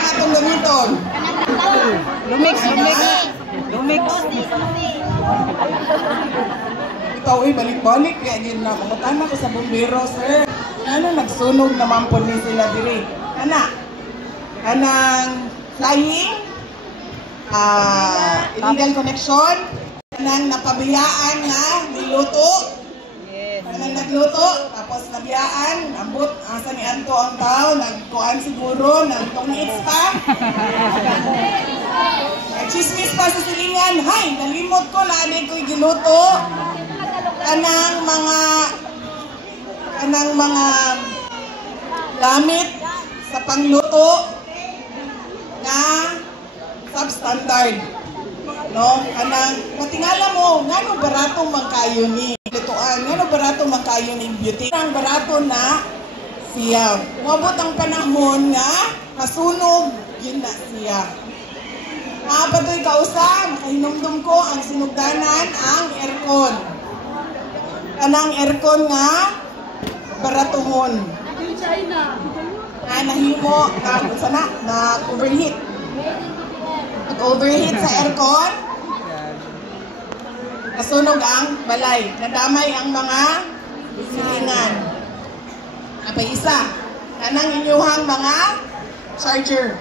ang atong gamiton? Lumix. Ikaw balik-balik kaya din na pangutana ko sa bumbero, sir. Ano nagsunog naman po ni sila diri? Kanang flying, illegal connection, kanang napabiyaan na niluto. Kanang nagluto, tapos nabiyaan, ambot, asa ni Anto ang tao, nagkuhan siguro, nagtungits pa. Nagchismis pa sa silingan, hay, nalimot ko na anin ko'y giluto. Kanang mga gamit sa pangluto na substandard. No, kanang matingala mo, ngano barato magkayo ni lutuan, ngano barato magkayo ni beauty. Ang barato na siya. Moabot ang panahon nga kasunog yun na siya. Napatoy kausa, makahinumdum ko ang sinugdanan ang aircon. Kanang aircon nga baratohon. Nahimo na overheat. Overheat sa aircon, nasunog ang balay, nadamay ang mga silingan. Apa isa, kanang inyuhang mga charger.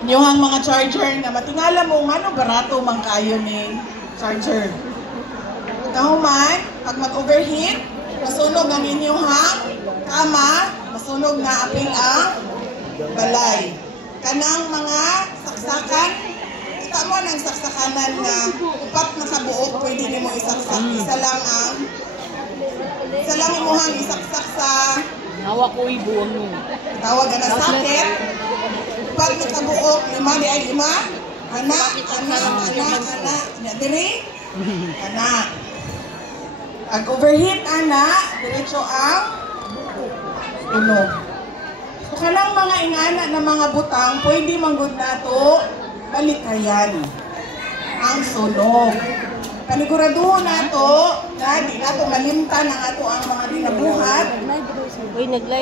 Inyuhang mga charger na matingala mo ngano barato man kayo ni charger. Kahuman, pag mag-overheat, nasunog ang inyuhang kama, nasunog na apil ang balay. Kanang mga saksakan, kita mo ng saksakanan nga upat na kabuok, pwede nimo isaksak. Isa lang imuhang isaksak sa nawa ko ibuang nung tawag na sakit. Upat na kabuok, lima di ay lima. Ana, diri, ana. Pag overheat, ana, diretso ang unog. Kanang mga ingana na mga butang, pwede manggod nato balikayan ang sunog. Paniguraduho nato na di nato malimtan ang ato ang mga dinabuhat.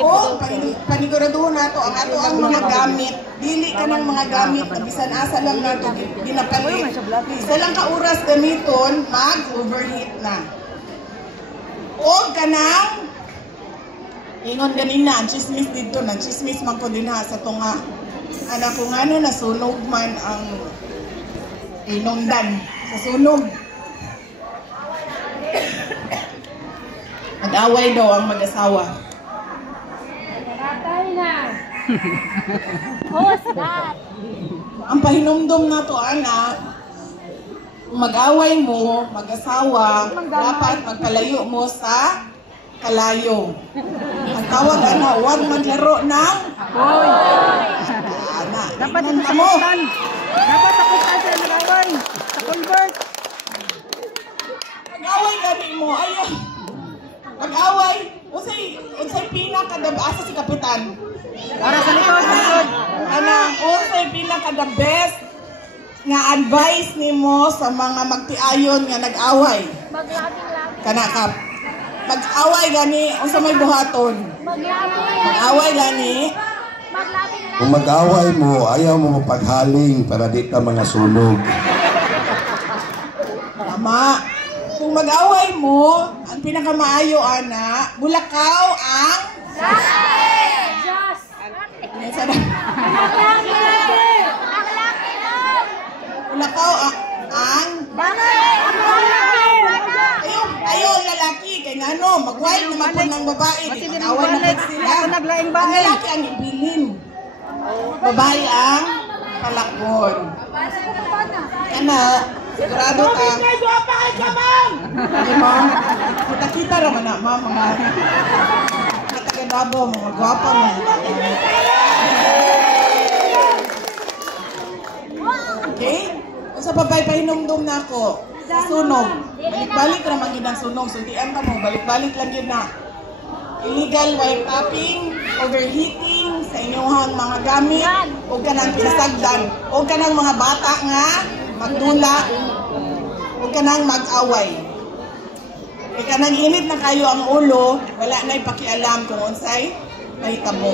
O paniguraduho nato ang ato ang mga gamit. Dili ka ng mga gamit na bisan asa lang nato ginapalit. Isa lang ka oras gamiton, mag-overheat na. O kanang ingon ganina, ang chismis dito, nag-chismis man ko din ha sa tunga. Anak ko nga nasunog man ang inungdan sa sunog. Nag-away daw ang mag-asawa. Ang pahinumdom na to, anak, kung mag-away mo, mag-asawa, dapat magpalayo mo sa kalayo. Ang tawag huwag maglaro ng apoy. Dapat ito sakutan. Dapat sakutan sa nag-away. Sa convert. Mag-away gani mo. Ayun. Mag-away. Unsay pinaka-asa si Kapitan. Para sa likod. Unsay pinaka-the best nga advice nimo sa mga magtiayon nga nag-away. Kanakap. Mag-away gani, unsa may buhaton? Mag-away gani. Kung mag-away mo, ayaw mo mapaghaling para di ka mga sunog. Tama. Kung mag-away mo, ang pinakamaayo, ana, bulakaw ang bulakaw ang Ayaw lalaki, kaya nga ano, mag-white naman po ng babae. Mag-away na po sila. Ang lalaki ang ibilin. Babae ang palakbon. Kana, sigurado ka. Hindi mo, kita naman na, mga taga-Davao, mga gwapa mo. Okay? Kung sa babae, pahinumdum na ako. Sunog. Balik-balik naman yun ang sunog. Suntian ka mo, balik-balik lang yun na. Illegal wiretapping, overheating sa inyong mga gamit, o ka ng pinasagdan, o ka ng mga bata nga, magdula, o ka ng mag-away. Kaya nang init na kayo ang ulo, wala na ipakialam kung unsay may tabo.